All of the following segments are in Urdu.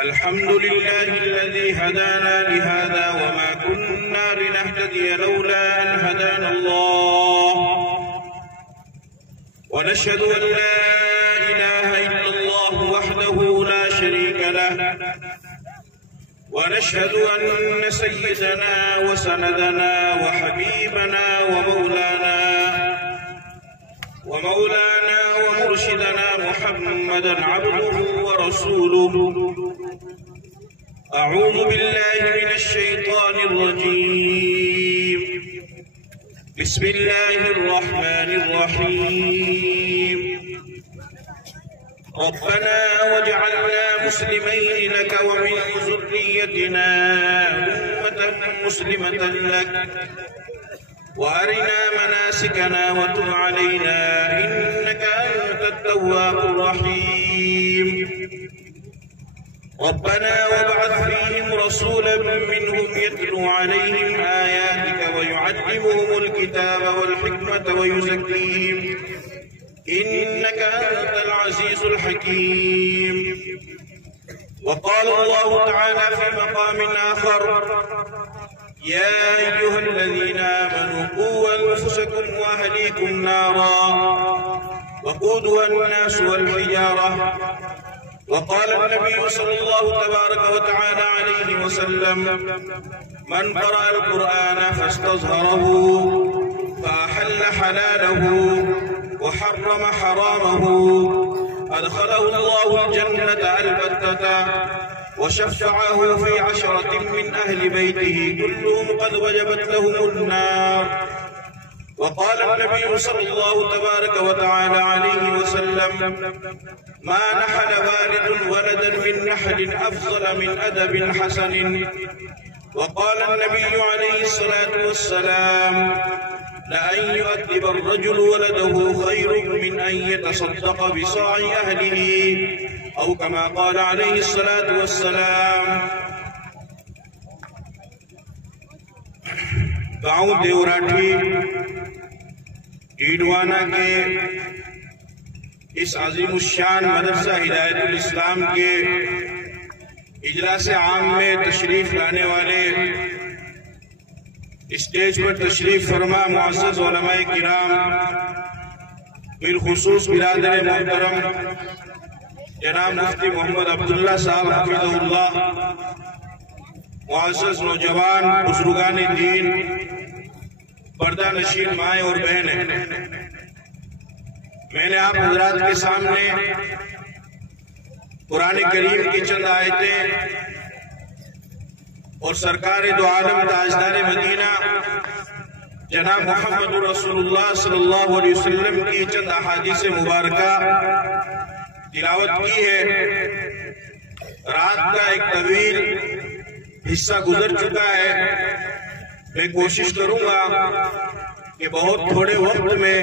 الحمد لله الذي هدانا لهذا وما كنا لنهتدي لولا أن هدانا الله ونشهد أن لا إله إلا الله وحده لا شريك له ونشهد أن سيدنا وسندنا وحبيبنا ومولانا ومرشدنا محمدا عبده ورسوله. أعوذ بالله من الشيطان الرجيم. بسم الله الرحمن الرحيم. ربنا واجعلنا مسلمين لك ومن ذريتنا أمة مسلمة لك وأرنا مناسكنا وتب علينا إنك أنت التواب الرحيم. ربنا وابعث فيهم رسولا منهم يتلو عليهم آياتك ويعلمهم الكتاب والحكمة ويزكيهم إنك أنت العزيز الحكيم. وقال الله تعالى في مقام آخر: يا أيها الذين آمنوا قوا أنفسكم وأهليكم نارا وقودها الناس والحجارة. وقال النبي صلى الله تبارك وتعالى عليه وسلم: من قرأ القرآن فاستظهره فأحل حلاله وحرم حرامه أدخله الله الجنة البتة وشفعه في 10 من أهل بيته كلهم قد وجبت لهم النار. وقال النبي صلى الله تبارك وتعالى عليه وسلم: ما نحل والد ولدا من نحل أفضل من أدب حسن. وقال النبي عليه الصلاة والسلام: لأن يؤدب الرجل ولده خير من أن يتصدق بصاع أهله، أو كما قال عليه الصلاة والسلام. گاؤں دیوراٹھی ایڈوانا کے اس عظیم الشان مدرسہ ہدایت الاسلام کے اجلاس عام میں تشریف لانے والے اسٹیج پر تشریف فرما معزز علماء کرام، بالخصوص برادر محترم جناب مفتی محمد عبداللہ صاحب حفظہ اللہ، معزز نوجوان بزرگان دین، پردہ نشین مائیں اور بہنیں، میں نے آپ حضرات کے سامنے قرآن کریم کی چند آیتیں اور سرکار دو عالم تاجدار مدینہ جناب محمد رسول اللہ صلی اللہ علیہ وسلم کی چند احادیث مبارکہ تلاوت کی ہے۔ رات کا ایک طویل حصہ گزر چکا ہے، میں کوشش کروں گا کہ بہت تھوڑے وقت میں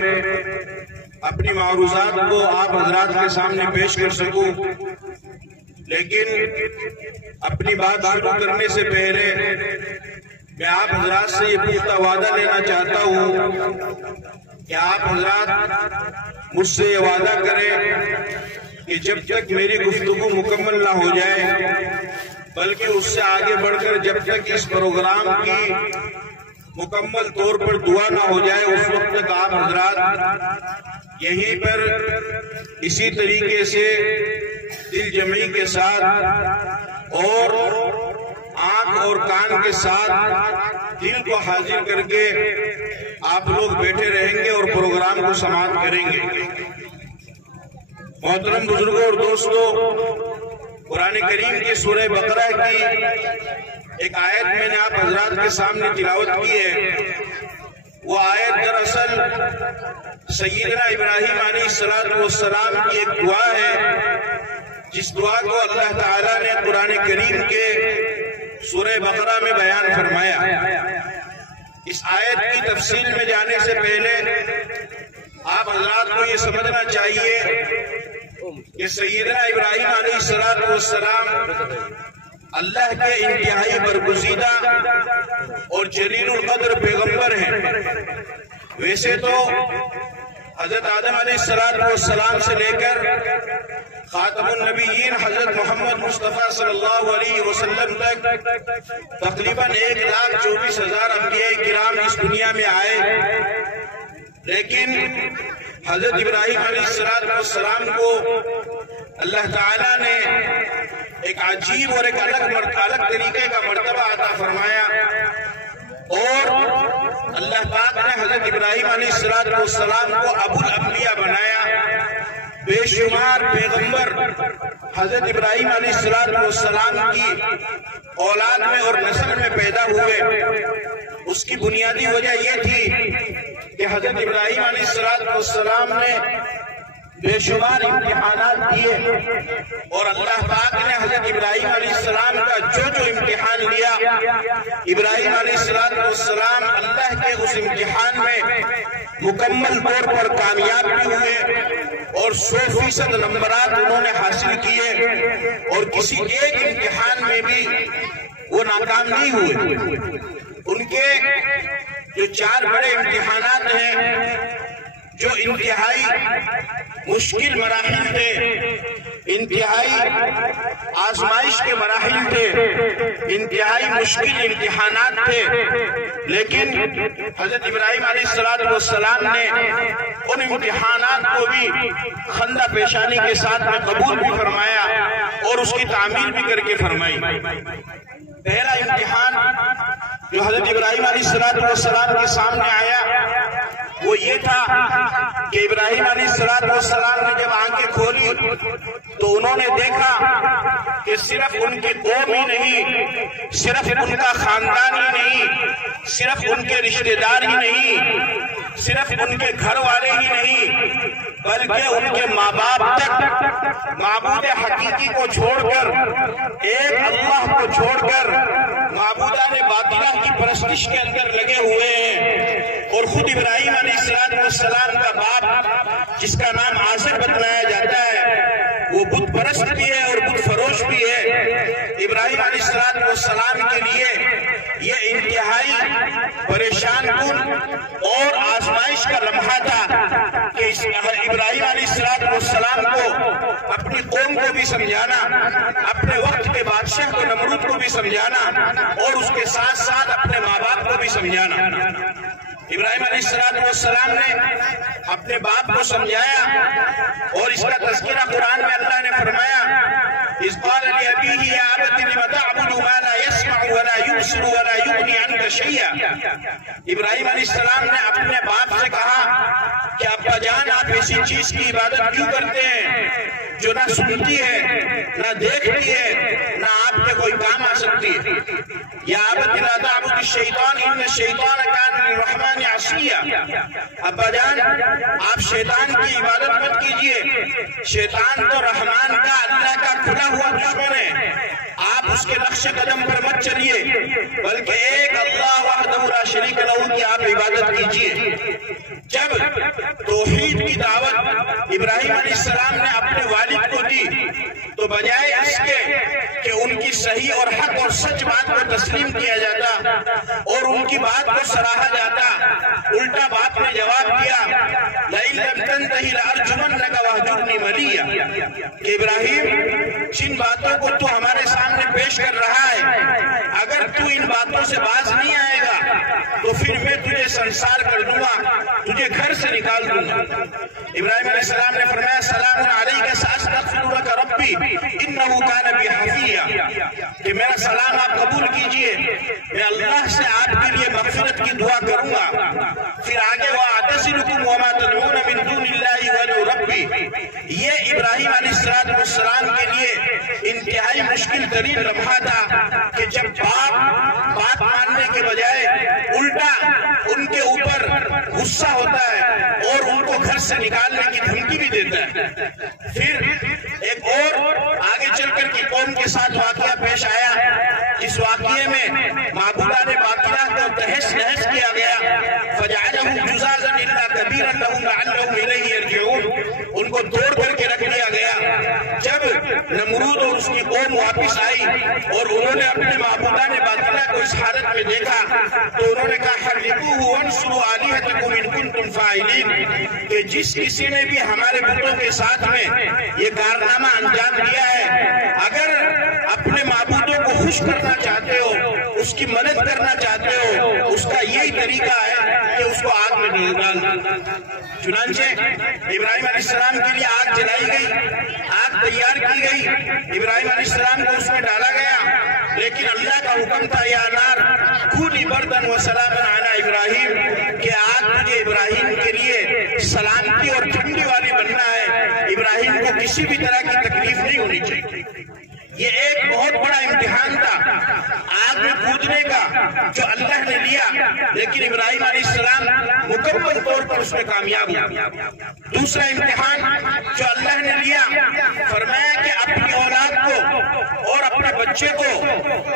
اپنی معروضات کو آپ حضرات کے سامنے پیش کر سکوں، لیکن اپنی بات شروع کرنے سے پہلے میں آپ حضرات سے یہ پختہ وعدہ لینا چاہتا ہوں کہ آپ حضرات مجھ سے یہ وعدہ کریں کہ جب تک میری گفتگو مکمل نہ ہو جائے، بلکہ اس سے آگے بڑھ کر جب تک اس پروگرام کی مکمل طور پر دعا نہ ہو جائے، اس وقت تک آپ حضرات یہیں پر اسی طریقے سے دل جمعی کے ساتھ اور آنکھ اور کان کے ساتھ دل کو حاضر کر کے آپ لوگ بیٹھے رہیں گے اور پروگرام کو سماعت کریں گے۔ محترم بزرگوں اور دوستوں، قرآن کریم کی سورہ بقرہ کی ایک آیت میں نے آپ حضرات کے سامنے تلاوت کی ہے۔ وہ آیت دراصل سیدنا ابراہیم علیہ السلام کی ایک دعا ہے، جس دعا کو اللہ تعالیٰ نے قرآن کریم کے سورہ بقرہ میں بیان فرمایا۔ اس آیت کی تفصیل میں جانے سے پہلے آپ حضرات کو یہ سمجھنا چاہیے کہ سیدنا ابراہیم علیہ السلام اللہ کے انتہائی برگزیدہ اور جلیل القدر پیغمبر ہیں۔ ویسے تو حضرت آدم علیہ السلام سے لے کر خاتم النبیین حضرت محمد مصطفیٰ صلی اللہ علیہ وسلم تک تقریباً 1,24,000 انبیاء کرام اس دنیا میں آئے، لیکن حضرت ابراہیم علیہ السلام کو اللہ تعالیٰ نے ایک عجیب اور ایک الگ طریقے کا مرتبہ عطا فرمایا، اور اللہ پاک نے حضرت ابراہیم علیہ السلام کو ابو الانبیاء بنایا۔ بے شمار پیغمبر حضرت ابراہیم علیہ السلام کی اولاد میں اور نسل میں پیدا ہوئے۔ اس کی بنیادی وجہ یہ تھی کہ حضرت ابراہیم علیہ السلام نے بے شمار امتحانات دیے، اور اللہ پاک نے حضرت ابراہیم علیہ السلام کا جو امتحان لیا، ابراہیم علیہ السلام اللہ کے اس امتحان میں مکمل طور پر کامیاب بھی ہوئے، اور 100% نمبرات انہوں نے حاصل کیے، اور کسی ایک امتحان میں بھی وہ ناکام نہیں ہوئے۔ ان کے جو 4 بڑے امتحانات ہیں، جو انتہائی مشکل مراحل تھے، انتہائی آزمائش کے مراحل تھے، انتہائی مشکل امتحانات تھے، لیکن حضرت ابراہیم علیہ السلام نے ان امتحانات کو بھی خندہ پیشانی کے ساتھ میں قبول بھی فرمایا اور اس کی تعمیل بھی کر کے فرمائی۔ پہلا امتحان جو حضرت ابراہیم علیہ السلام کے سامنے آیا وہ یہ تھا کہ ابراہیم علیہ السلام نے جب آنکھیں کھولی تو انہوں نے دیکھا کہ صرف ان کی قوم ہی نہیں، صرف ان کا خاندان ہی نہیں، صرف ان کے رشتہ دار ہی نہیں، صرف ان کے گھر والے ہی نہیں، بلکہ ان کے ماں باپ تک معبود حقیقی کو چھوڑ کر، ایک اللہ کو چھوڑ کر معبودان باطلہ کی پرستش کے اندر لگے ہوئے ہیں۔ اور خود ابراہیم علیہ السلام کا باپ جس کا نام آزر بتلایا جاتا ہے وہ بت پرست بھی ہے اور بت فروش بھی ہے۔ ابراہیم علیہ السلام کے لیے یہ انتہائی پریشان کن اور آزمائش کا لمحہ تھا کہ ابراہیم علیہ السلام کو اپنی قوم کو بھی سمجھانا، اپنے وقت کے بادشاہ کو نمرود کو بھی سمجھانا، اور اس کے ساتھ ساتھ اپنے ماں باپ کو بھی سمجھانا۔ ابراہیم علیہ السلام نے اپنے باپ کو سمجھایا، اور اس کا تذکرہ قرآن میں اللہ نے فرمایا، اِذْ قَالَ لِأَبِيهِ يَا أَبَتِ لِمَ تَعْبُدُ مَا لَا يَسْمَعُ وَلَا يُبْصِرُ وَلَا يُغْنِي عَنْكَ شَيْئًا۔ ابراہیم علیہ السلام نے اپنے باپ سے کہا کہ ابا جان آپ ایسی چیز کی عبادت کیوں کرتے ہیں جو نہ سنتی ہے، نہ دیکھتی ہے، نہ آپ کے کوئی کام آ سکتی ہے۔ یا ابت لا تعبد الشیطان ان الشیطان کان للرحمن عصیا۔ ابا جان آپ شیطان کی عبادت مت کیجئے، شیطان تو رحمان کا، اللہ کا کھلا ہوا دشمن ہے، آپ اس کے نقش قدم پر مت چلیے، بلکہ ایک اللہ وحدہ لا شریک لہ کی آپ عبادت کیجئے۔ جب توحید کی دعوت ابراہیم علیہ السلام نے اپنے والد کو دی تو بجائے اس کے کہ ان کی صحیح اور حق اور سچ بات کو تسلیم کیا جاتا اور ان کی بات کو سراہا جاتا، الٹا باپ نے جواب دیا لَإِن لَمْ تَنْتَهِ لَأَرْجُمَنَّكَ وَاهْجُرْنِي مَلِيًّا، کہ ابراہیم جن باتوں کو تو ہمارے سامنے پیش کر رہا ہے، اگر تو ان باتوں سے باز نہیں آئے گا تو پھر میں تجھے سنسار کر دوں گا، تجھے گھر سے نکال دوں گا۔ ابراہیم علیہ السلام نے فرمایا سلام علیک سأستغفر لک ربی انہ کان بی حفیہ، کہ میرا سلام آپ قبول کیجئے، میں اللہ سے آپ کے لیے مغفرت کی دعا کروں گا۔ پھر آگے وَأَعْتَزِلُكُمْ وَمَا تَدْعُونَ مِن دُونِ اللَّهِ وَأَدْعُو رَبِّي، یہ ابراہیم علیہ السلام کے لیے انتہائی مشکل ترین لمحہ تھا کہ جب بات ماننے کے بجائے الٹا ان کے اوپر غصہ ہوتا ہے اور ان کو گھر سے نکالنے کی دھمکی بھی دیتا ہے۔ پھر ایک اور آگے چل کر کی قوم کے ساتھ واقعہ پیش آیا، جس واقعے میں معبودان باطلہ کو تہس نہس کیا گیا، فَجَعَلَهُمْ جُزَازًا إِلَّا كَبِيرًا لَهُمْ لَعَلَّهُمْ إِلَيْهِ يَرْجِعُونَ، ان کو توڑ کر کے رکھ لیا گیا۔ جب نمرود اور اس کی قوم واپس آئی اور انہوں نے اپنے معبودان باطلہ کو اس حالت میں دیکھا تو انہوں نے کہا حَرِّقُوهُ وَانصُرُوا آلِهَتَكُمْ إِن كُنتُمْ فَاعِلِينَ، کہ جس کسی نے بھی ہمارے بتوں کے ساتھ میں یہ کارنامہ انجام دیا ہے، اگر اپنے معبودوں کو خوش کرنا چاہتے ہو، اس کی مدد کرنا چاہتے ہو، اس کا یہی طریقہ ہے کہ اس کو آگ میں ڈال دو۔ چنانچہ ابراہیم علیہ السلام کے لیے آگ جلائی گئی، آگ تیار کی گئی، ابراہیم علیہ السلام کو اس میں ڈالا گیا، لیکن اللہ کا حکم تھا یا نار کونی بردن و سلاما علی ابراہیم، کہ آگ تجھے ابراہیم کے لیے سلامتی اور ٹھنڈی والی بننا ہے، ابراہیم کو کسی بھی طرح کی تکلیف نہیں ہونی چاہیے۔ یہ ایک بہت بڑا امتحان تھا آگ میں کودنے کا جو اللہ نے لیا، لیکن ابراہیم علیہ السلام مکمل طور پر اس میں کامیاب ہوا۔ دوسرا امتحان جو اللہ نے لیا، فرمایا کہ اپنی اولاد کو اور اپنے بچے کو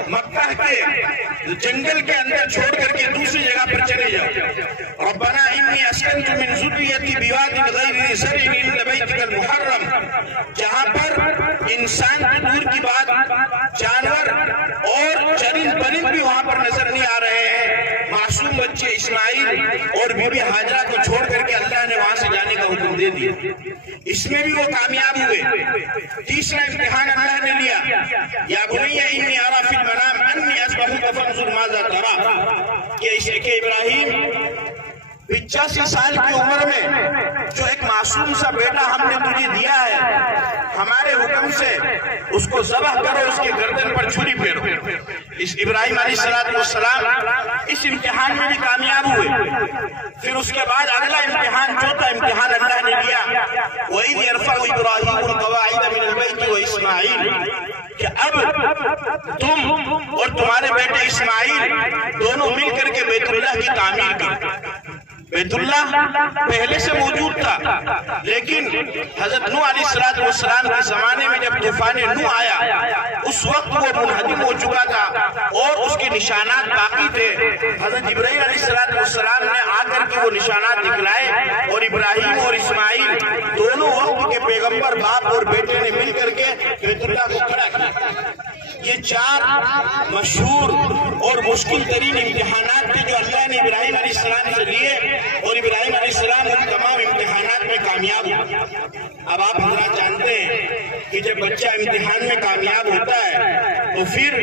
مکہ کے جنگل کے اندر چھوڑ کر کے دوسری جگہ پر چلے جاؤ۔ ربنا انی اسکنت من ذریتی بواد غیر ذی زرع عند بیتک المحرم، جہاں پر انسان کی دور کی بات، جانور اور چرند پرند بھی وہاں پر نظر نہیں آ رہے ہیں، معصوم بچے اسماعیل اور بی بی ہاجرہ کو چھوڑ کر کے اللہ نے وہاں سے جانے کا حکم دے دیا۔ اس میں بھی وہ کامیاب ہوئے۔ تیسرا امتحان اللہ نے لیا، یا بنی انی اری فی المنام انی اذبحک فانظر ماذا تری، کہ ابراہیم 85 سال کی عمر میں جو ایک معصوم سا بیٹا ہم نے تجھے دیا ہے، ہمارے حکم سے اس کو ذبح کرو، اس کے گردن پر چھری پھیرو۔ اس ابراہیم علیہ السلام اس امتحان میں بھی کامیاب ہوئے۔ پھر اس کے بعد اگلا امتحان، چوتھا امتحان اللہ نے لیا، وَإِذْ يَرْفَعُ إِبْرَاهِيمُ الْقَوَاعِدَ مِنَ الْبَيْتِ وَإِسْمَاعِيلُ، کہ اب تم اور تمہارے بیٹے اسماعیل دونوں مل کر کے بیت اللہ کی تعمیر کرو۔ بیت اللہ پہلے سے موجود تھا، لیکن حضرت نوح علیہ السلام کے زمانے میں جب طوفان نوح آیا، اس وقت وہ منہدم ہو چکا تھا اور اس کے نشانات باقی تھے۔ حضرت ابراہیم علیہ السلام نے آ کر کے وہ نشانات دکھلائے، اور ابراہیم اور اسماعیل دونوں وقت کے پیغمبر باپ اور بیٹے نے مل کر کے بیت اللہ کو کھڑا کیا۔ یہ 4 مشہور اور مشکل ترین امتحانات تھے جو اللہ نے ابراہیم علیہ السلام سے لیے، اور ابراہیم علیہ السلام ان تمام امتحانات میں کامیاب ہوا۔ اب آپ حضرات جانتے ہیں کہ جب بچہ امتحان میں کامیاب ہوتا ہے تو پھر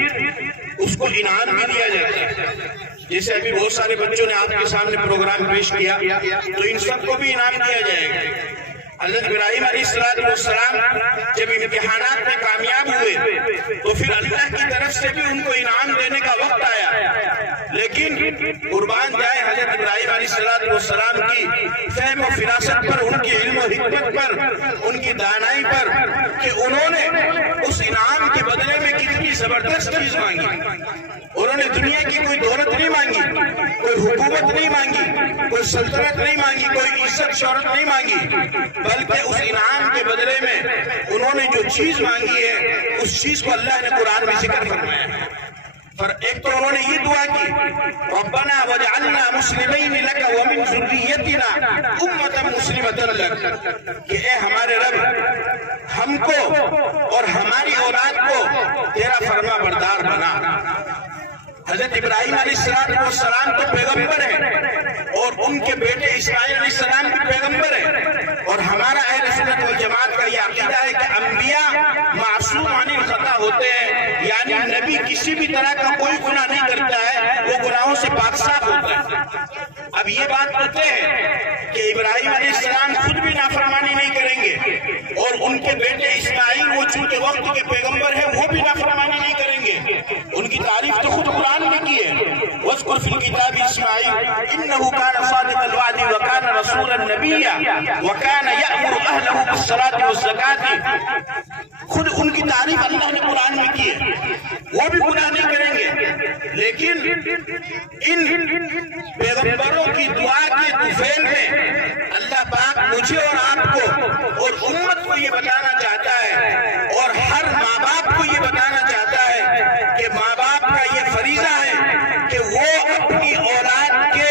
اس کو انعام بھی دیا جاتا ہے۔ جیسے ابھی بہت سارے بچوں نے آپ کے سامنے پروگرام پیش کیا، تو ان سب کو بھی انعام دیا جائے گا۔ حضرت ابراہیم علیہ السلام جب امتحانات میں کامیاب ہوئے تو پھر اللہ کی طرف سے بھی ان کو انعام دینے کا وقت آیا، لیکن قربان جائے حضرت ابراہیم علیہ السلام کی فہم و فراست پر، ان کی علم و حکمت پر، ان کی دانائی پر، کہ انہوں نے اس انعام کے بدلے میں کتنی زبردست چیز مانگی۔ انہوں نے دنیا کی کوئی دولت نہیں مانگی، کوئی حکومت نہیں مانگی، کوئی سلطنت نہیں مانگی، کوئی عزت شہرت نہیں مانگی، بلکہ اس انعام کے بدلے میں انہوں نے جو چیز مانگی ہے اس چیز کو اللہ نے قرآن میں ذکر فرمایا ہے۔ ایک تو انہوں نے یہ دعا کی، ربنا وجعلنا مسلمین لک ومن ذریتنا امۃ مسلمۃ لک، کہ اے ہمارے رب ہم کو اور ہماری اولاد کو تیرا فرما بردار بنا۔ حضرت ابراہیم علیہ السلام تو پیغمبر ہیں، اور ان کے بیٹے اسماعیل علیہ السلام بھی پیغمبر ہیں، اور ہمارا اہل سنت والجماعت کا یہ عقیدہ ہے کہ انبیاء معصوم عن الخطا ہوتے ہیں، یعنی نبی کسی بھی طرح کا کوئی گناہ نہیں کرتا ہے، وہ گناہوں سے پاک صاف ہوتا ہے۔ اب یہ بات ہوتے ہیں کہ ابراہیم علیہ السلام خود بھی نافرمانی نہیں کریں گے، اور ان کے بیٹے اسماعیل وہ چونکہ وقت کے پیغمبر ہیں وہ بھی نافرمانی نہیں کریں گے۔ ان کی تعریف تو خود قرآن میں کی ہے، وَاذْكُرْ فِي الْكِتَابِ إِسْمَاعِيلَ إِنَّهُ كَانَ صَادِقَ الْوَعْدِ وَكَانَ رَسُولًا نَبِيًّا وَكَانَ يَأْمُرُ أَهْلَهُ بِالصَّلَاةِ وَالزَّكَاةِ۔ خود ان کی تعریف اللہ نے قرآن میں کی ہے، وہ بھی گناہ نہیں کریں گے، لیکن ان پیغمبروں کی دعا کے طفیل میں اللہ پاک مجھے اور آپ کو اور امت کو یہ بتانا چاہتا ہے، اور ہر ماں باپ کو یہ بتانا چاہتا ہے کہ ماں باپ کا یہ فریضہ ہے کہ وہ اپنی اولاد کے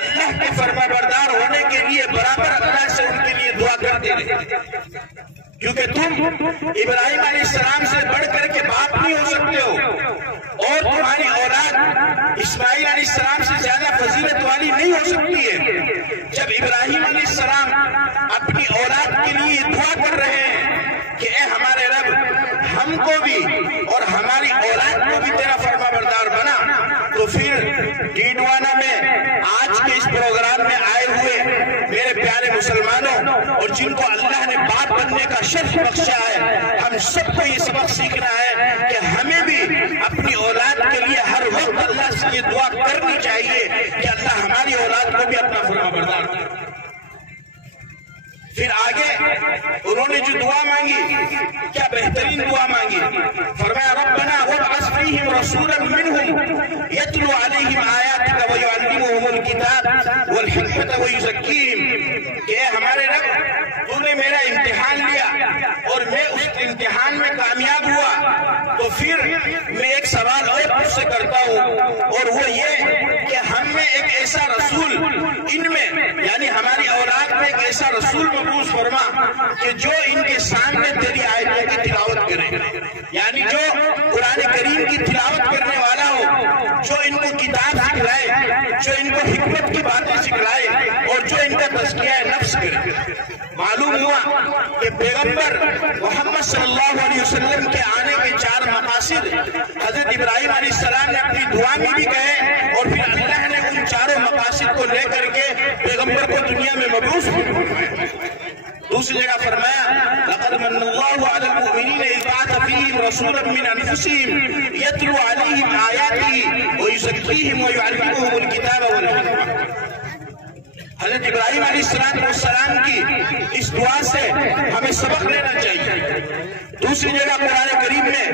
اللہ کے فرما بردار ہونے کے لیے برابر اللہ سے ان کے لیے دعا کرتے رہے۔ کیونکہ تم ابراہیم علیہ السلام سے بڑھ کر کے باپ نہیں ہو سکتے ہو، اور تمہاری اولاد اسماعیل علیہ السلام سے زیادہ فضیلت والی نہیں ہو سکتی ہے۔ جب ابراہیم علیہ السلام اپنی اولاد کے لیے یہ دعا کر رہے ہیں کہ اے ہمارے رب ہم کو بھی اور ہماری اولاد کو بھی تیرا فرما بردار بنا، تو پھر ڈیڈوانا میں آج کے اس پروگرام میں آئے ہوئے میرے پیارے مسلمانوں اور جن کو اللہ نے باپ بننے کا شرف بخشا ہے، ہم سب کو یہ سبق سیکھنا ہے کہ ہمیں بھی اپنی اولاد کے لیے ہر وقت اللہ سے یہ دعا کرنی چاہیے کہ اللہ ہماری اولاد کو بھی اپنا فرما بردار کرے۔ پھر آگے انہوں نے جو دعا مانگی، کیا بہترین دعا مانگی، فرمایا ربنا وابعث فیہم رسولا منہم یتلو علیہم آیاتک ویعلمہم الکتاب والحکمت ویزکیہم، کہ اے ہمارے رب تو نے میرا امتحان لیا اور میں اس امتحان میں کامیاب ہوا، تو پھر میں ایک سوال اور تجھ سے کرتا ہوں، اور وہ یہ کہ ہم میں ایک ایسا رسول ان میں یعنی ہماری اولاد میں ایک ایسا رسول مبعوث فرما کہ جو ان کے سامنے تیری آیتوں کی تلاوت کرے، یعنی جو قرآن کریم کی تلاوت کرنے والا ہو، جو ان کو کتاب سکھلائے، جو ان کو حکمت کی باتیں سکھلائے اور جو ان کا تزکیہ نفس کرے۔ معلوم ہوا کہ پیغمبر محمد صلی اللہ علیہ وسلم کے آنے کے 4 مقاصد حضرت ابراہیم علیہ السلام نے اپنی دعا میں بھی کہے، اور پھر اللہ نے ان 4 مقاصد کو لے کر کے پیغمبر کو دنیا میں مبعوث فرمایا۔ دوسری جگہ فرمایا لقد من اللہ علی المؤمنین اذ بعث فیہم رسولا من انفسہم یتلو علیہم آیاتہ ویزکیہم ویعلمہم الکتاب والحکمہ۔ حضرت ابراہیم علیہ السلام کی اس دعا سے ہمیں سبق لینا چاہیے۔ دوسری جگہ قرآن کریم میں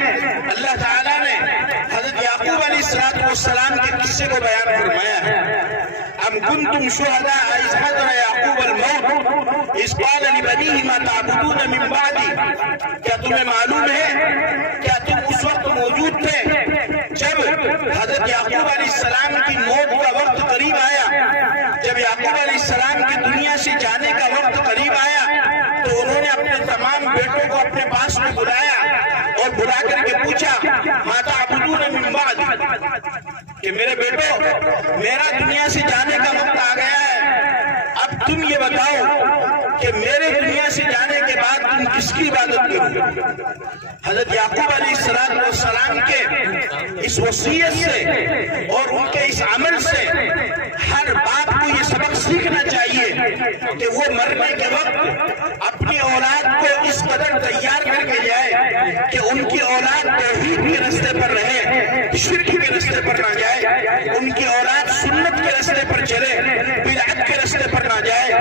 اللہ تعالیٰ نے حضرت یعقوب علیہ السلام کے قصے کو بیان فرمایا ہے۔ ام کنتم شہداء اذ حضر یعقوب الموت اذ قال لبنیہ ما تعبدون من بعدی، کیا تمہیں معلوم ہے، کیا تم اس وقت موجود تھے جب حضرت یعقوب علیہ السلام کی موت کا وقت قریب آیا، جب یعقوب علیہ السلام کی دنیا سے جانے کا وقت قریب آیا تو انہوں نے اپنے تمام بیٹوں کو اپنے پاس میں بلایا اور بلا کر کے پوچھا ما تعبدون من بعد، کہ میرے بیٹو میرا دنیا سے جانے کا وقت آ گیا ہے، اب تم یہ بتاؤ کہ میرے دنیا سے جانے کے بعد تم کس کی عبادت کرو۔ حضرت یعقوب علیہ السلام کے اس وصیت سے اور ان کے اس عمل سے ہر باپ کو یہ سبق سیکھنا چاہیے کہ وہ مرنے کے وقت اپنی اولاد کو اس قدر تیار کر کے جائے کہ ان کی اولاد توحید کے راستے پر رہے، شرک کے راستے پر نہ جائے، ان کی اولاد سنت کے راستے پر چلے، بدعت کے راستے پر نہ جائے،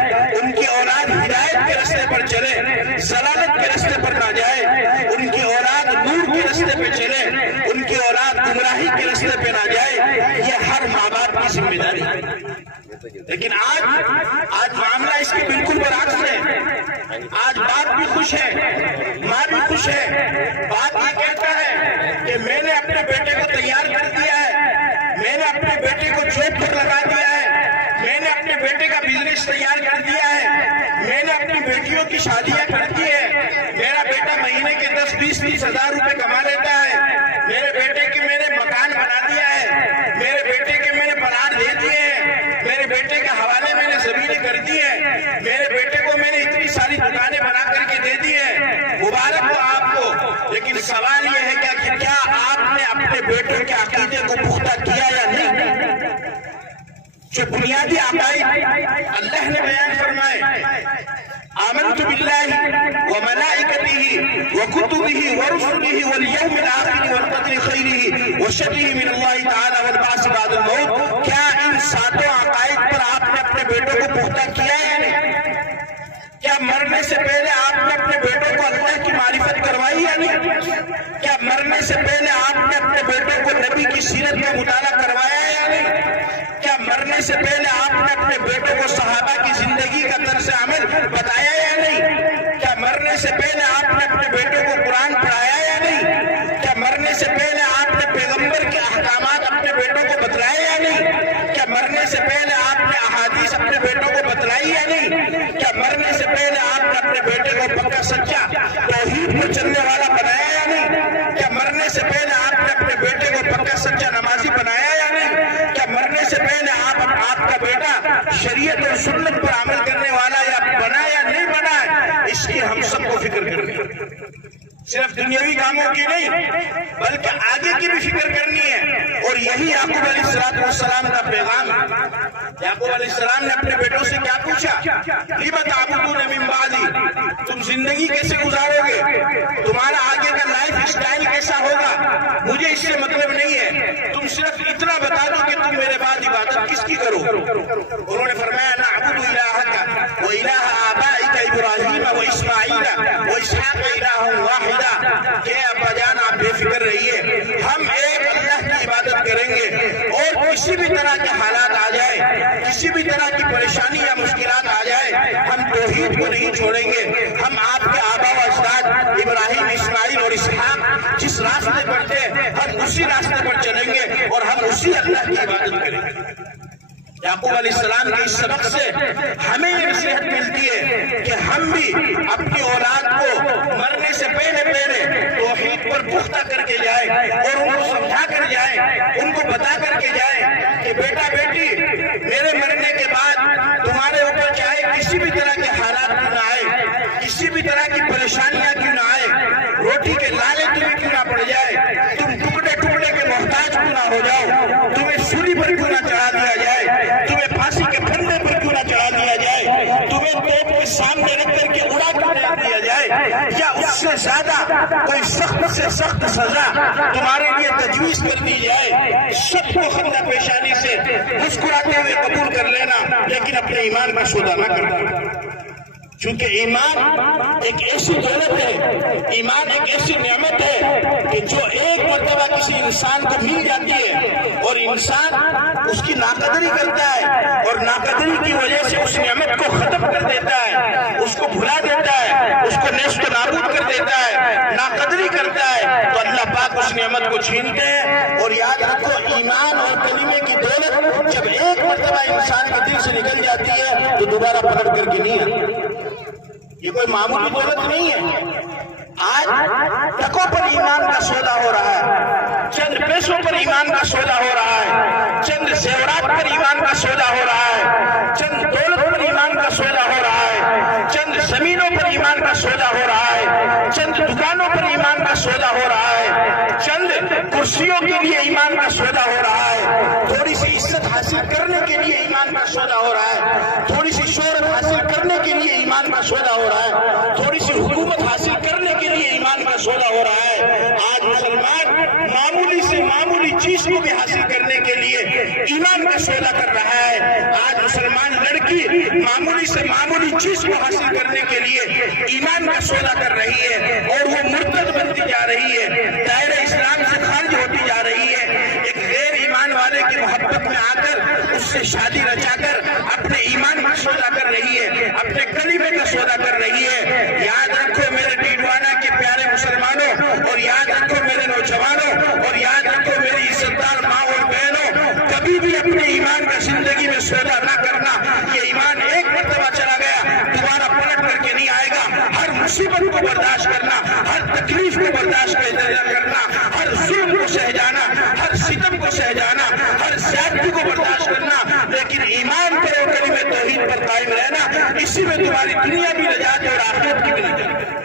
ان کی اولاد ہدایت کے راستے پر چلے، ضلالت کے راستے پر نہ جائے، ان کی اولاد نور کے راستے پہ چلے، ان کی اولاد گمراہی کے راستے پہ نہ جائے، یہ ہر ماں باپ کی ذمہ داری ہے۔ لیکن آج معاملہ اس کے بالکل برعکس ہے۔ آج باپ بھی خوش ہے، ماں بھی خوش ہے، باپ یہ کہتا ہے کہ میں نے اپنے بیٹے کو تیار کر دیا ہے، میں نے اپنے بیٹے کو جاب پر لگا دیا ہے، میں نے اپنے بیٹے کا بزنس تیار کر دیا ہے، میں نے اپنی بیٹیوں کی شادیاں کر دی ہے، میرا بیٹا مہینے کے 10-20 ہزار روپے کما لیتا ہے، میرے بیٹے کے میں نے مکان بنا دیا ہے، میرے بیٹے کے میں نے پلاٹ دے دیے ہیں، میرے بیٹے کے حوالے میں نے زمینیں کر دی ہے، میرے بیٹے کو میں نے اتنی ساری دکانیں بنا کر کے دے دی ہے، مبارک ہو آپ کو۔ لیکن سوال یہ ہے کہ کیا آپ نے اپنے بیٹوں کے عقیدے کو پختہ کیا یا نہیں؟ جو بنیادی عقائد اللہ نے بیان فرمائے، آمنت باللہ وملائکتہ وکتبہ ورسلہ والیوم الآخر والقدر خیرہ وشرہ من اللہ تعالی والبعث بعد الموت، کیا ان 7 عقائد پر آپ نے اپنے بیٹوں کو پختہ کیا یا نہیں؟ کیا مرنے سے پہلے آپ نے اپنے بیٹوں کو اللہ کی معرفت کروائی یا نہیں؟ کیا مرنے سے پہلے آپ نے اپنے بیٹوں کو نبی کی سیرت کا مطالعہ کروایا یا نہیں؟ کیا مرنے سے پہلے آپ نے اپنے بیٹوں کو صحابہ کی زندگی کا طرز عمل بتایا یا نہیں؟ کیا مرنے سے پہلے آپ نے اپنے بیٹوں کو قرآن پڑھایا یا نہیں؟ کیا مرنے سے پہلے آپ نے پیغمبر کے احکامات اپنے بیٹوں کو بتلائے یا نہیں؟ کیا مرنے سے پہلے آپ نے احادیث اپنے بیٹوں کو بتلائی یا نہیں؟ کیا مرنے سے پہلے آپ نے اپنے بیٹے کو پکا سچا بچہ توحید پر چلنے والا بنایا یا نہیں؟ کیا مرنے سے پہلے آپ نے اپنے بیٹے کو پکا سچا نمازی بنایا یا نہیں؟ کیا مرنے سے پہلے آپ کا بیٹا شریعت اور سنت پر عمل کرنے والا یا بنا یا نہیں بنا؟ اس کی ہم سب کو فکر کرنی ہے، صرف دنیاوی کاموں کی نہیں بلکہ آگے کی بھی فکر کرنی ہے۔ اور یہی یعقوب علیہ السلام کا پیغام ہے۔ یعقوب علیہ السلام نے اپنے بیٹوں سے کیا پوچھا؟ لِمَ تَعْبُدُونَ مِن بَعْدِي، تم زندگی کیسے گزارو گے؟ تمہارا آگے کا لائف سٹائل کیسا ہوگا؟ مجھے اس سے مطلب نہیں ہے، تم صرف اتنا بتا دو کہ تم میرے بعد عبادت کس کی کرو؟ انہوں نے فرمایا نعبد الہک و الہ آبائک ابراہیم و اسماعیل و اسحاق الہ واحد، کہ ابا جان آپ بے فکر رہیے، ہم ایک اللہ کی عبادت کریں گے، اور کسی بھی طرح کے حالات آ جائے، کسی بھی طرح کی پریشانی یا مشکلات آ جائے، ہم توحید کو نہیں چھوڑیں گے۔ ہم آپ کے آبا و اجداد ابراہیم، اسماعیل اور اسحاق جس راستے پر تھے ہم اسی راستے پر چلیں گے اور ہم اسی اللہ کی عبادت کریں گے۔ یعقوب علیہ السلام کے اس سبق سے ہمیں یہ نصیحت ملتی ہے کہ ہم بھی اپنی اولاد کو مرنے سے پہلے توحید پر پختہ کر کے جائیں اور ان کو سمجھا کر جائیں، ان کو بتا کر کے جائیں کہ بیٹا بیٹی میرے مرنے کے بعد تمہارے اوپر چاہے کسی بھی طرح کے حالات کیوں نہ آئے، کسی بھی طرح کی پریشانیاں کیوں نہ آئے، روٹی کے لالے تمہیں کیوں نہ پڑ جائے، تم ٹکڑے ٹکڑے کے محتاج کیوں نہ ہو جاؤ، تمہیں سولی پر کیوں نہ چڑھا دیا جائے، تمہیں پھانسی کے پھندے پر کیوں نہ چڑھا دیا جائے، تمہیں پیٹ کے سامنے رکھ کر کے اڑا کر دیا جائے، یا اس سے زیادہ کوئی سخت سے سخت سزا تمہارے لیے تجویز کر دی جائے، سب کو خندہ پیشانی سے مسکراتے ہوئے قبول کر لینا، لیکن اپنے ایمان کا سودا نہ کرنا۔ چونکہ ایمان ایک ایسی دولت ہے، ایمان ایک ایسی نعمت ہے کہ جو ایک مرتبہ کسی انسان کو مل جاتی ہے اور انسان اس کی ناقدری کرتا ہے اور ناقدری کی وجہ سے اس نعمت کو ختم کر دیتا ہے، اس کو بھلا دیتا ہے، اس کو نیست و نابود کر دیتا ہے، ناقدری کرتا ہے، تو اللہ پاک اس نعمت کو چھینتے ہیں۔ اور یاد رکھو ایمان اور کلمے کی دولت جب ایک مرتبہ انسان کے دل سے نکل جاتی ہے تو دوبارہ پلٹ کر کے نہیں آتی۔ یہ کوئی معمولی دولت نہیں ہے۔ آج ٹکوں پر ایمان کا سودا ہو رہا ہے، چند پیسوں پر ایمان کا سودا ہو رہا ہے، چند زیورات پر ایمان کا سودا ہو رہا ہے، چند دولت پر ایمان کا سودا ہو رہا ہے، چند زمینوں پر ایمان کا سودا ہو رہا ہے، چند دکانوں پر ایمان کا سودا ہو رہا ہے، چند کرسیوں کے لیے ایمان کا سودا ہو رہا ہے، تھوڑی سی عزت حاصل کرنے کے لیے ایمان کا سودا ہو رہا ہے، تھوڑی سی شہرت حاصل کرنے کے لیے ایمان کا سودا ہو رہا ہے، تھوڑی سی حکومت حاصل کرنے کے لیے ایمان کا سودا ہو رہا ہے۔ آج مسلمان معمولی سے معمولی چیز کو بھی حاصل کرنے کے لیے ایمان کا سودا کر رہا ہے۔ آج مسلمان لڑکی معمولی سے معمولی چیز کو حاصل کرنے کے لیے ایمان کا سودا کر رہی ہے اور وہ مرتد بنتی جا رہی ہے، دائرہ اسلام سے خارج ہوتی جا رہی ہے، ایک غیر ایمان والے کی محبت میں آ کر اس سے شادی رچا کر اپنے ایمان کا سودا کر رہی ہے، اپنے کلمے کا سودا کر رہی ہے۔ یاد رکھو میرے ڈیڈوانا کے پیارے مسلمانوں، اور یاد رکھو میرے نوجوانوں، اور یاد رکھو میری عزتدار ماں اور بہنوں، کبھی بھی اپنے ایمان کا زندگی میں سودا نہ کرنا۔ یہ ایمان ایک مرتبہ چلا گیا، دوبارہ پلٹ کر کے نہیں آئے گا۔ ہر مصیبت کو برداشت کرنا، ہر تکلیف کو برداشت کرنا، ہر ظلم کو سہ جانا، ہر ستم کو سہ جانا، ہر زیادتی کو برداشت کرنا، لیکن ایمان پر اور کلمہ توحید پر قائم رہنا، اسی میں تمہاری دنیا بھی نجات ہے اور آخرت کی بھی نجات ہے۔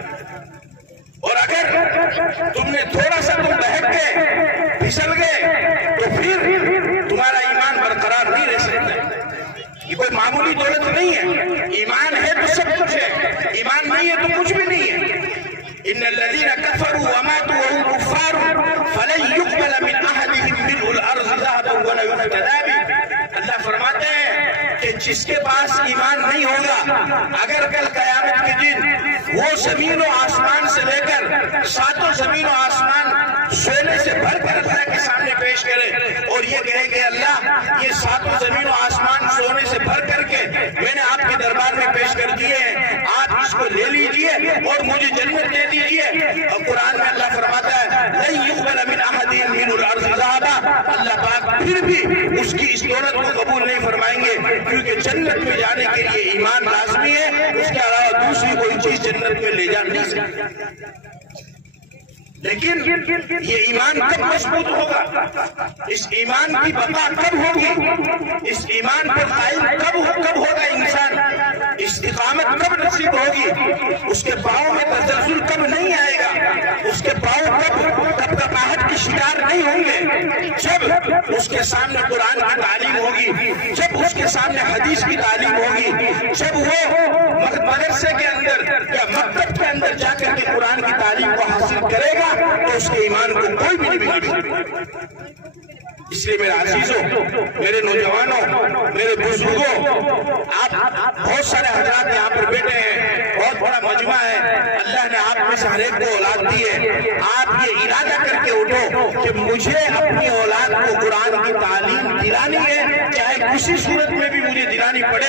اور اگر تم نے تھوڑا سا بہک گئے، پھسل گئے، تو پھر تمہارا ایمان برقرار نہیں رہ سکتا۔ یہ کوئی معمولی دولت نہیں ہے، ایمان ہے تو سب کچھ ہے، ایمان نہیں ہے تو کچھ بھی نہیں ہے۔ ان الذين كفروا وماتوا وهم كفار فلن يقبل من احدهم ملء الارض ذهبا ولا يفتدى به۔ اللہ فرماتے ہیں کہ جس کے پاس ایمان نہیں ہوگا، اگر کل قیامت کے دن وہ زمین و آسمان سے لے کر ساتوں زمین و آسمان سونے سے بھر کر اللہ کے سامنے پیش کرے اور یہ کہے کہ اللہ یہ ساتوں زمین و آسمان سونے سے بھر کر کے میں نے آپ کے دربار میں پیش کر دیے ہیں، آپ اس کو لے لیجئے اور مجھے جنت دے دیجئے۔ اور قرآن میں اللہ فرماتا ہے لن يقبل من احد من الارض ذهبا، اللہ پاک پھر بھی اس کی اس دولت کو قبول نہیں فرمائیں گے، کیونکہ جنت میں جانے کے لیے ایمان لازمی ہے، اس کے علاوہ دوسری کوئی چیز جنت میں لے جا نہیں جا سکتے، لیکن یہ ایمان کب مضبوط ہوگا، اس ایمان کی بقا کب ہوگی، اس ایمان پر قائم کب ہوگا انسان، استقامت کب نصیب ہوگی، اس کے پاؤں میں تزلزل کب نہیں آئے گا، اس کے پاؤں کب کپاہٹ کی شکار نہیں ہوں گے، جب اس کے سامنے قرآن کی تعلیم ہوگی، جب اس کے سامنے حدیث کی تعلیم ہوگی، جب وہ مدرسے کے اندر یا مکتب کے اندر جا کر کے قرآن کی تعلیم کو حاصل کرے گا تو اس کے ایمان کو کوئی بھی نہیں بگاڑ۔ اس لیے میرے عزیزوں، میرے نوجوانوں، میرے بزرگوں، آپ بہت سارے حضرات یہاں پر بیٹھے ہیں، بہت بڑا مجمع ہے، اللہ نے آپ میں سے ہر ایک کو اولاد دی ہے، آپ یہ ارادہ کر کے اٹھو کہ مجھے اپنی اولاد کو قرآن کی تعلیم دلانی ہے، چاہے کسی صورت میں بھی مجھے دلانی پڑے۔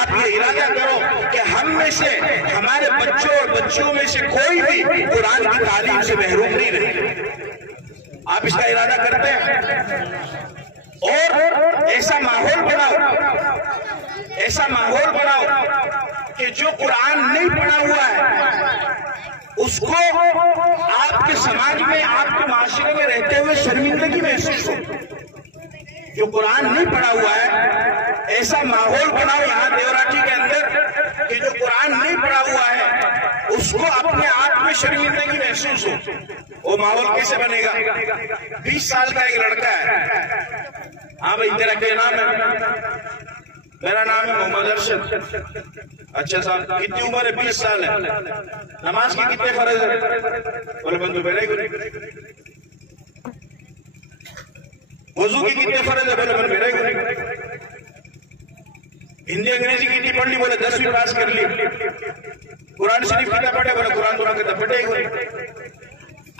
آپ یہ ارادہ کرو کہ ہم میں سے، ہمارے بچوں اور بچوں میں سے کوئی بھی قرآن کی تعلیم سے محروم نہیں رہے۔ آپ اس کا ارادہ کرتے ہیں اور ایسا ماحول بناؤ کہ جو قرآن نہیں پڑھا ہوا ہے اس کو آپ کے سماج میں، آپ کے معاشرے میں رہتے ہوئے شرمندگی محسوس ہو۔ جو قرآن نہیں پڑھا ہوا ہے ایسا ماحول بناؤ یہاں دیوراٹی کے اندر کہ جو قرآن نہیں پڑھا ہوا ہے اس کو اپنے آپ میں شرمندگی محسوس ہو۔ وہ ماحول کیسے بنے گا؟ 20 سال کا ایک لڑکا ہے، ہاں بھائی تیرا کیا نام ہے؟ میرا نام ہے محمد ارشد۔ اچھا صاحب کتنی عمر ہے؟ 20 سال ہے۔ نماز کی کتنے فرض ہے؟ بولے بندو بیٹھے گا۔ وضو کی کتنے فرض ہے؟ بولے بندو بیٹھے گا۔ ہندی انگریزی کتنی پڑھ لی؟ بولے 10ویں پاس کر لی۔ قرآن شریف کتنا پڑھے؟ بولے قرآن کتنا پڑھے گا۔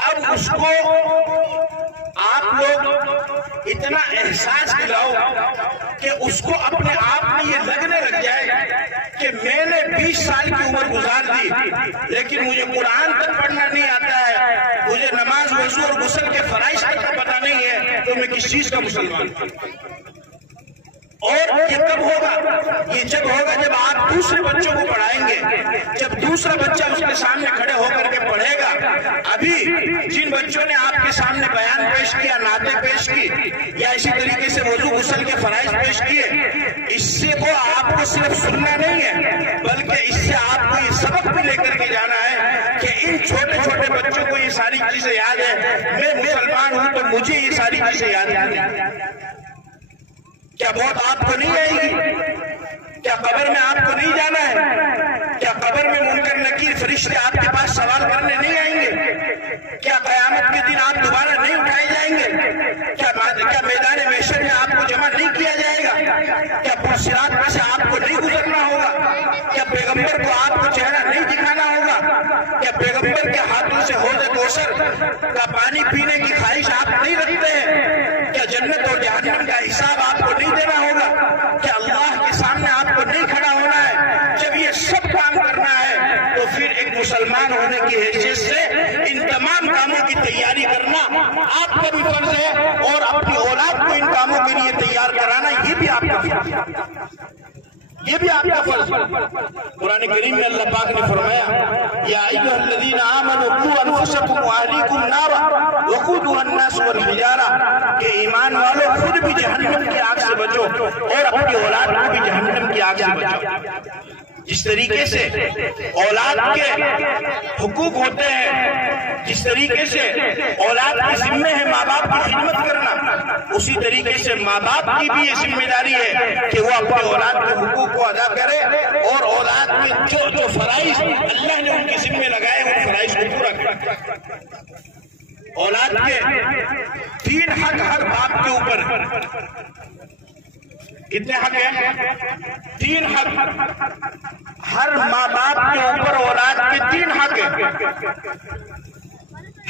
اب اس کو آپ لوگ اتنا احساس دلاؤ کہ اس کو اپنے آپ میں یہ لگنے لگ جائے کہ میں نے 20 سال کی عمر گزار دی لیکن مجھے قرآن تک پڑھنا نہیں آتا ہے، مجھے نماز وضو اور غسل کے فرائض تک پتہ نہیں ہے، تو میں کس چیز کا مسلمان ہوں؟ اور یہ کب ہوگا؟ یہ جب ہوگا جب آپ دوسرے بچوں کو پڑھائیں گے، جب دوسرا بچہ اس کے سامنے کھڑے ہو کر کے پڑھے گا۔ ابھی جن بچوں نے آپ کے سامنے بیان پیش کیا، نعتیں پیش کی یا اسی طریقے سے وضو غسل کے فرائض پیش کیے، اس سے کو آپ کو صرف سننا نہیں ہے بلکہ اس سے آپ کو یہ سبق بھی لے کر کے جانا ہے کہ ان چھوٹے چھوٹے بچوں کو یہ ساری چیزیں یاد ہے، میں مسلمان ہوں تو مجھے یہ ساری چیزیں یاد ہیں۔ کیا موت آپ کو نہیں آئے گی؟ کیا قبر میں آپ کو نہیں جانا ہے؟ کیا قبر میں منکر نکیر فرشتے آپ کے پاس سوال کرنے نہیں آئیں گے؟ کیا قیامت کے دن آپ دوبارہ نہیں اٹھائے جائیں گے؟ کیا میدان محشر میں آپ کو جمع نہیں کیا جائے گا؟ کیا پرصراط میں سے آپ کو نہیں گزرنا ہوگا؟ کیا پیغمبر کو آپ کو چہرہ نہیں دکھانا ہوگا؟ کیا پیغمبر کے ہاتھوں سے حوض کوثر کا پانی پینے کی خواہش آپ نہیں رکھتے ہیں؟ کیا جنت اور جہنم کا حساب آپ کو نہیں دینا ہوگا؟ کیا اللہ کے سامنے آپ کو نہیں کھڑا ہونا ہے؟ جب یہ سب کام کرنا ہے تو پھر ایک مسلمان ہونے کی حیثیت سے ان تمام کاموں کی تیاری کرنا آپ کا بھی فرض ہے اور اپنی اولاد کو ان کاموں کے لیے تیار کرانا یہ بھی آپ کا فرض ہے، یہ بھی آپ کا فرض ہے۔ قرآن کریم میں اللہ پاک نے فرمایا یا ایھا الذین آمنوا قوا انفسکم واہلیکم نارا وقودھا الناس والحجارہ، کہ ایمان والو خود بھی جہنم کی آگ سے بچو اور اپنی اولاد کو بھی جہنم کی آگ سے بچو۔ جس طریقے سے اولاد کے حقوق ہوتے ہیں، جس طریقے سے اولاد کے ذمہ ہے ماں باپ کی خدمت کرنا، اسی طریقے سے ماں باپ کی بھی یہ ذمہ داری ہے کہ وہ اپنے اولاد کے حقوق کو ادا کرے اور اولاد کے جو فرائض اللہ نے ان کے ذمہ لگائے ان فرائض کو پورا کرے۔ اولاد کے 3 حق ہر باپ کے اوپر۔ کتنے حق ہیں؟ 3 حق ہر ماں باپ کے اوپر اولاد کے 3 حق ہیں۔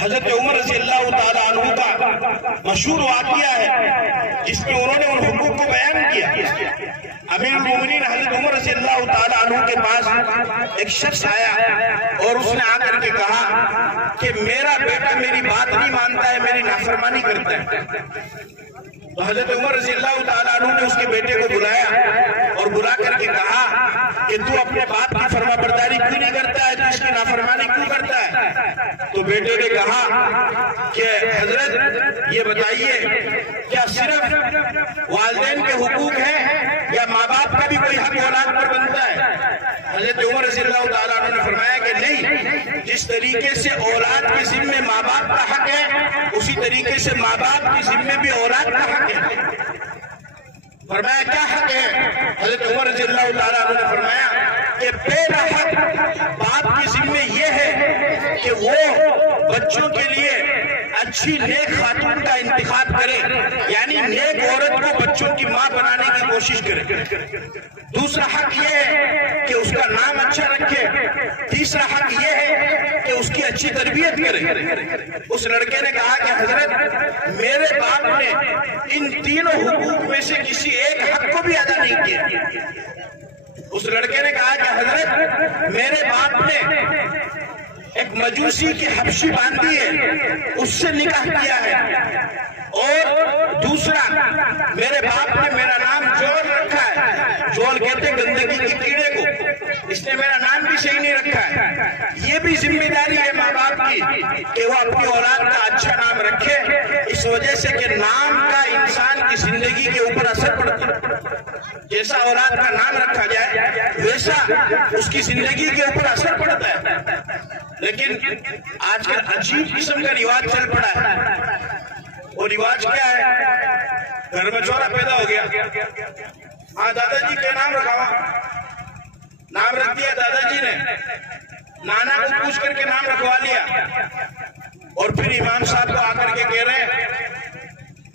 حضرت عمر رضی اللہ تعالیٰ عنہ کا مشہور واقعہ ہے جس میں انہوں نے ان حقوق کو بیان کیا۔ امیر المومنین حضرت عمر رضی اللہ تعالیٰ عنہ کے پاس ایک شخص آیا اور اس نے آ کر کے کہا کہ میرا بیٹا میری بات نہیں مانتا ہے، میری نافرمانی کرتا ہے۔ تو حضرت عمر رضی اللہ تعالیٰ عنہ نے اس کے بیٹے کو بلایا اور بلا کر کے کہا کہ تو اپنے باپ کی فرما برداری کیوں نہیں کرتا ہے، تو اس کی نافرمانی کیوں کرتا ہے؟ تو بیٹے نے کہا کہ حضرت یہ بتائیے کیا صرف والدین کے حقوق ہیں یا ماں باپ کا بھی کوئی حق اولاد پر بنتا ہے؟ حضرت عمر رضی اللہ تعالیٰ عنہ نے فرمایا کہ نہیں، جس طریقے سے اولاد کے ذمے ماں باپ کا حق ہے اسی طریقے سے ماں باپ کے ذمے بھی اولاد کا حق ہے۔ فرمایا کیا حق ہے؟ حضرت عمر رضی اللہ تعالیٰ عنہ نے فرمایا کہ پہلا حق باپ کے ذمے یہ ہے کہ وہ بچوں کے لیے اچھی نیک خاتون کا انتخاب کرے، یعنی نیک عورت کو بچوں کی ماں بنانے کی کوشش کرے۔ دوسرا حق یہ ہے کہ اس کا نام اچھا رکھے۔ تیسرا حق یہ ہے کہ اس کی اچھی تربیت کرے۔ اس لڑکے نے کہا کہ حضرت میرے باپ نے ان تینوں حقوق میں سے کسی ایک حق کو بھی ادا نہیں کیا۔ اس لڑکے نے کہا کہ حضرت میرے باپ نے ایک مجوسی کی حبشی باندھی ہے، اس سے نکاح کیا ہے، اور دوسرا میرے باپ نے میرا نام جول رکھا ہے، جول کہتے گندگی کے کیڑے کو، اس نے میرا نام بھی صحیح نہیں رکھا ہے۔ یہ بھی ذمہ داری ہے ماں باپ کی کہ وہ اپنی اولاد کا اچھا نام رکھے، اس وجہ سے کہ نام کا انسان کی زندگی کے اوپر اثر پڑتا ہے۔ جیسا اولاد کا نام رکھا جائے ویسا اس کی زندگی کے اوپر اثر پڑتا ہے۔ لیکن آج کل عجیب قسم کا رواج چل پڑا ہے۔ وہ رواج کیا ہے؟ گھر میں چھوڑا پیدا ہو گیا، ہاں دادا جی کے نام رکھا، نام رکھ دیا دادا جی نے، نانا کو پوچھ کر کے نام رکھوا لیا، اور پھر امام صاحب کو آ کر کے کہہ رہے ہیں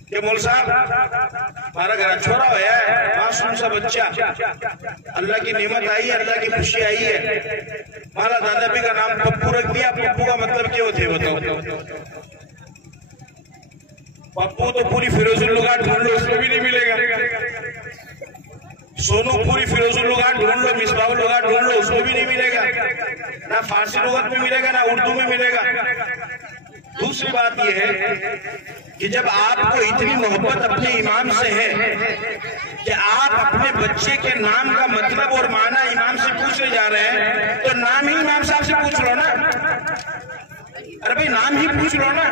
کہ مول صاحب ہمارا گھر چھوڑا ہوا ہے، معصوم سا بچہ، اللہ کی نعمت آئی ہے، اللہ کی خوشی آئی ہے، ہمارا دادا بھی کا نام پپو رکھ دیا۔ پپو کا مطلب کیا ہوتے بتاؤ؟ پپو تو پوری فیروز اللغات ڈھونڈ لو، اس میں بھی نہیں ملے گا۔ سونو پوری فیروز اللغات ڈھونڈ لو، مصباح اللغات ڈھونڈ لو، اس میں بھی نہیں ملے گا، نہ فارسی لغت میں ملے گا نہ اردو میں ملے گا۔ دوسری بات یہ ہے کہ جب آپ کو اتنی محبت اپنے امام سے ہے کہ آپ اپنے بچے کے نام کا مطلب اور معنی امام سے پوچھنے جا رہے ہیں، تو نام ہی امام صاحب سے پوچھ لو نا، ارے بھائی نام ہی پوچھ لو نا۔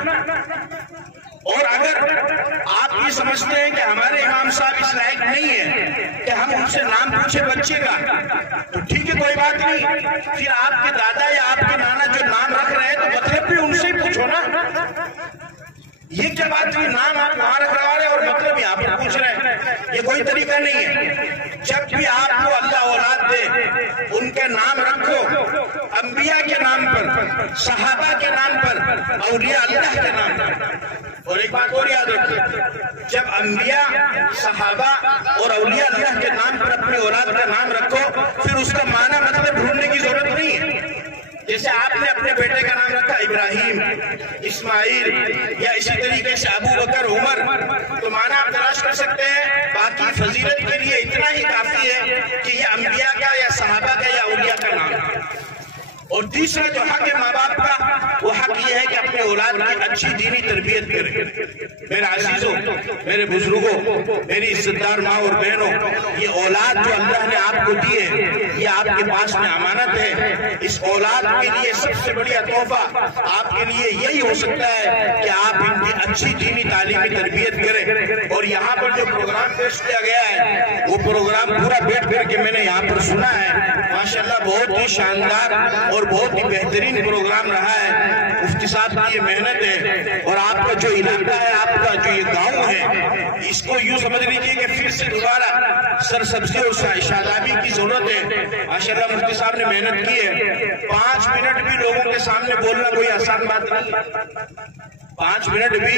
اور اگر آپ یہ سمجھتے ہیں کہ ہمارے امام صاحب اس لائق نہیں ہے کہ ہم ان سے نام پوچھے بچے کا، تو ٹھیک ہے کوئی بات نہیں، پھر آپ کے دادا یا آپ کے نانا جو نام رکھ رہے ہیں تو مطلب بھی ان سے ہی پوچھو نا۔ یہ کیا بات ہوئی، نام آپ وہاں رکھ رہے ہیں اور مطلب یہاں پر پوچھ رہے ہیں؟ یہ کوئی طریقہ نہیں ہے۔ جب بھی آپ کو اللہ اولاد دے ان کے نام رکھو، انبیاء کے نام پر، صحابہ کے نام پر، اولیاء اللہ کے نام پر۔ اور ایک بات اور یاد رکھو، جب انبیاء، صحابہ اور اولیاء اللہ کے نام پر اپنی اولاد کا نام رکھو، پھر اس کا معنی مطلب ڈھونڈنے کی ضرورت نہیں ہے۔ جیسے آپ نے اپنے بیٹے کا نام رکھا ابراہیم، اسماعیل، یا اسی طریقے سے ابو بکر، عمر، تو معنی آپ تلاش کر سکتے ہیں۔ باقی فضیلت کے لیے اتنا ہی کافی ہے کہ یہ انبیاء کا یا صحابہ کا یا اولیاء کا نام ہے۔ اور تیسرا جو حق ہے ماں باپ کا، وہ حق یہ ہے کہ اپنے اولاد کی اچھی دینی تربیت کرے۔ میرے عزیزوں، میرے بزرگوں، میری عزتدار ماں اور بہنوں، یہ اولاد جو اللہ نے آپ کو دی ہے، یہ آپ کے پاس میں امانت ہے۔ اس اولاد کے لیے سب سے بڑی تحفہ آپ کے لیے یہی ہو سکتا ہے کہ آپ ان کی اچھی دینی تعلیمی تربیت کریں۔ اور یہاں پر جو پروگرام پیش کیا گیا ہے، وہ پروگرام پورا بیٹھ کر کے میں نے یہاں پر سنا ہے، ماشاءاللہ بہت ہی شاندار اور بہت ہی بہترین پروگرام رہا ہے۔ مفتی صاحب کی یہ محنت ہے، اور آپ کا جو علاقہ ہے، آپ کا جو یہ گاؤں ہے، اس کو یوں سمجھ لیجیے کہ پھر سے دوبارہ سرسبزی اور شادابی کی ضرورت ہے۔ ماشاءاللہ مفتی صاحب نے محنت کی ہے۔ 5 منٹ بھی لوگوں کے سامنے بولنا کوئی آسان بات نہیں، 5 منٹ بھی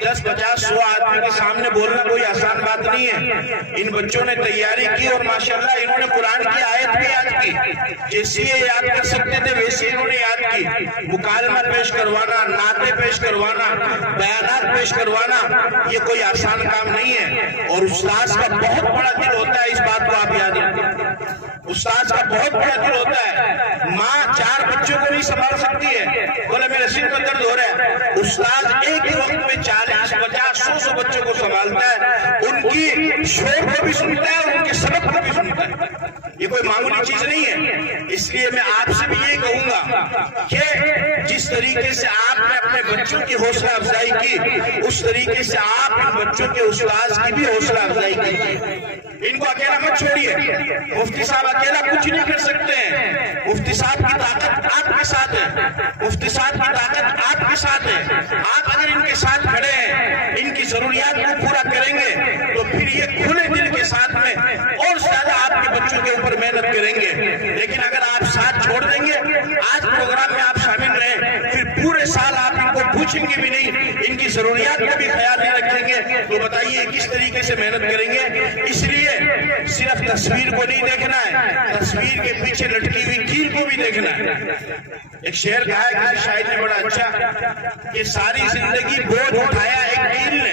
10، 50، 100 آدمی کے سامنے بولنا کوئی آسان بات نہیں ہے۔ ان بچوں نے تیاری کی اور ماشاءاللہ انہوں نے قرآن کی آیت بھی یاد کی، جیسی یہ یاد کر سکتے تھے ویسے انہوں نے یاد کی۔ مکالمہ پیش کروانا، نعتیں پیش کروانا، بیانات پیش کروانا، یہ کوئی آسان کام نہیں ہے۔ اور استاذ کا بہت بڑا دل ہوتا ہے، اس بات کو آپ یاد رکھیں۔ استاذ کا بہت بڑا دل ہوتا ہے۔ ماں 4 بچوں کو نہیں سنبھال سکتی ہے، بولے میرے سر میں درد ہو رہا ہے، استاذ ایک ہی وقت میں 40، 50، 100 بچوں کو سنبھالتا ہے۔ شور کو بھی سنتا ہے اور ان کے سبق کو بھی سنتا ہے. یہ کوئی معمولی چیز نہیں ہے. اس لیے میں آپ سے بھی یہ کہوں گا کہ جس طریقے سے آپ نے اپنے بچوں کی حوصلہ افزائی کی، اس طریقے سے آپ ان بچوں کے استاذ کی بھی حوصلہ افزائی کیجیے. ان کو اکیلا مت چھوڑیے. مفتی صاحب اکیلا کچھ نہیں کر سکتے ہیں. مفتی صاحب کی طاقت آپ کے ساتھ ہے. مفتی صاحب کی طاقت آپ کے ساتھ ہے. آپ اگر ان کے ساتھ کھڑے ہیں، ان کی ضروریات کو پورا کریں گے تو پھر یہ کھلے دل کے ساتھ میں اور زیادہ آپ کے بچوں کے اوپر محنت کریں گے. لیکن اگر آپ ساتھ چھوڑ دیں گے، آج پروگرام میں آپ شامل رہیں، پھر پورے سال آپ ان کو پوچھیں گے بھی نہیں، ان کی ضروریات کو بھی خیال نہیں رکھیں گے، تو بتائیے کس طریقے سے محنت کریں گے. اس لیے صرف تصویر کو نہیں دیکھنا ہے، تصویر کے پیچھے لٹکی ہوئی کیل کو بھی دیکھنا ہے. ایک شعر کہا ہے کسی شاعر نے بڑا اچھا کہ ساری زندگی بوجھ اٹھایا ایک کیل نے،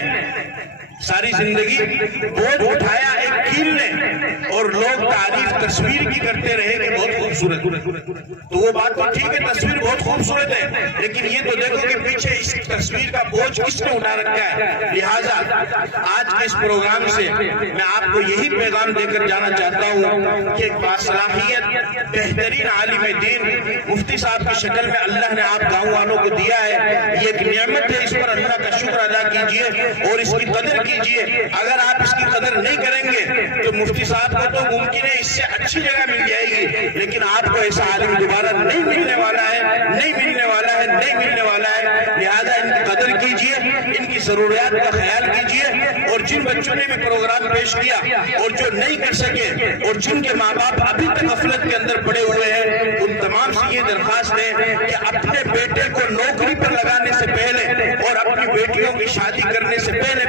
ساری زندگی بوجھ اٹھایا ایک کیل نے، اور لوگ تعریف تصویر کی کرتے رہے کہ بہت خوبصورت. تو وہ بات تو ٹھیک ہے، تصویر بہت خوبصورت ہے، لیکن یہ تو دیکھو کہ پیچھے اس تصویر کا بوجھ کس نے اٹھا رکھا ہے. لہٰذا آج کے اس پروگرام سے میں آپ کو یہی پیغام دے کر جانا چاہتا ہوں کہ ایک باصلاحیت بہترین عالم دین مفتی صاحب کی شکل میں اللہ نے آپ گاؤں والوں کو دیا ہے. یہ ایک نعمت ہے، اس پر اللہ کا شکر ادا کیجئے اور اس کی قدر کیجئے. اگر آپ اس کی قدر نہیں کریں گے تو مفتی صاحب کو تو ممکن ہے اس سے اچھی جگہ مل جائے گی، لیکن آپ کو ایسا عالم دوبارہ نہیں ملنے والا ہے، نہیں ملنے والا ہے، نہیں ملنے والا ہے. لہذا ان کی قدر کیجئے، ان کی ضروریات کا خیال کیجئے، اور جن بچوں نے بھی پروگرام پیش کیا اور جو نہیں کر سکے اور جن کے ماں باپ ابھی تک غفلت کے اندر پڑے ہوئے ہیں، ان تمام سے یہ درخواست ہے کہ اپنے بیٹے کو نوکری پر لگانے سے پہلے اور اپنی بیٹیوں کی شادی کرنے سے پہلے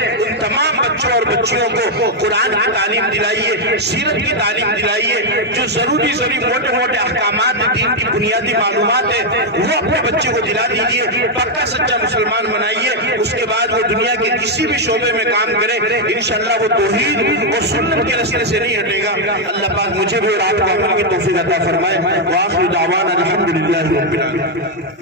ان تمام بچوں اور بچیوں کو قرآن کی تعلیم دلائیے، سیرت کی تعلیم دلائیے. جو ضروری موٹے احکامات دین کی بنیادی معلومات ہیں وہ اپنے بچے کو دلا دیجیے. پکا سچا مسلمان بنائیے. اس کے بعد وہ دنیا کے کسی بھی شعبے میں کام کرے، انشاءاللہ وہ توحید اور سنت کے راستے سے نہیں ہٹے گا. اللہ پاک مجھے بھی اور آپ کو عمل کی توفیق عطا فرمائے. وآخر دعوانا الحمدللہ رب العالمین.